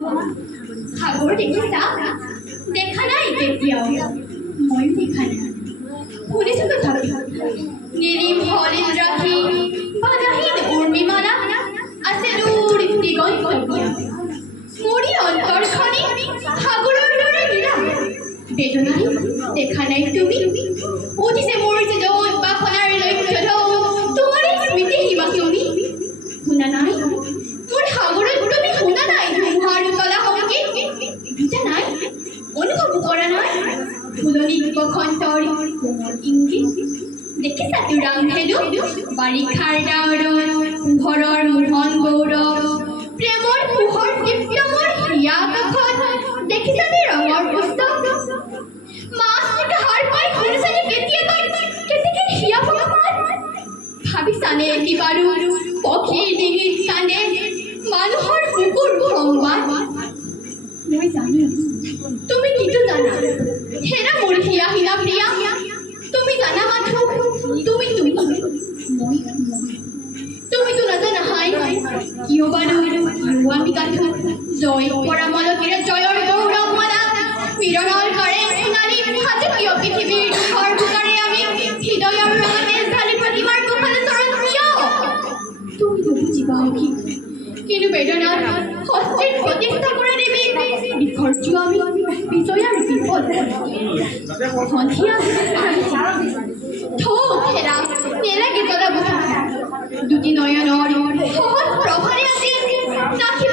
সাগৰ দেখিছা? দেখা নাই কেতিয়াও, ময়ো দেখা নাই। শুনিছো তথাপি নিৰিম হৰিদ্ৰাক্ষী বাধাহীন উৰ্মিমালা আছে দূৰ দিগন্ততীয়া। মোৰি অন্তৰখনি সাগৰৰ দৰে নীলা। বেদনাই দেখা নাই তুমি? উঠিছে মোৰ হৃদয়ত বাসনাৰ লক্ষ্য ঢৌ, তোমাৰে স্মৃতি সীমা তুমি। শুনা নাই মোৰ সাগৰত তুমি? শুনা নাই ধুমুহাৰ উতলা সংগীত? বুজা নাই, অনুভৱ কৰা নাই ফুলনি বসন্তৰ কোমল ইংগিত? দেখিছাতো ৰামধেনু বাৰিষাৰ ডাৱৰত, পোহৰৰ মোহন গৌৰৱ, প্ৰেমৰ পোহৰ দীপ্তমৰ হিয়া আকাশত। দেখিছানে ৰঙৰ পুস্তক মাছ হাৰ পাই শুনিছানে কেতিয়াকৈ কেতিয়াকৈ হিয়া ভগৱান? ভাবিছানে এটি বাৰু পক্ষীৰ ডিঙিত কান্দে মানুহৰ বুকুৰ সংবাদ? মই জানো তুমি কিটো জানা হেৰা মোৰ হিয়া হিয়া প্ৰিয়া। তুমি জানা মাথো তুমি মই তুমিতো নাজানা হাই কিয় বাৰু কিয় আমি গাথো জয় পৰা মলকিৰে জয়ৰ গৌৰৱ মালা মিৰণৰ কৰে সোণালী সাজকীয় পৃথিৱীৰ দুখৰ বুকাৰে আমি হৃদয়ৰ ৰঙতে ঢালি প্ৰতিমাৰ মুখলে চৰণ কিয়? তুমিতো বুজিবা সখী কিন্তু বেদনাত হস্তিৰ প্ৰতিষ্ঠা কৰা দেৱী বিখৰ্যু আমি বিজয়াৰ বিপদ সন্ধিয়া থৌ হেৰা নেলাগে জ্বলাব দুটি নয়নৰ সহজ প্ৰভাৰে আজি নাকি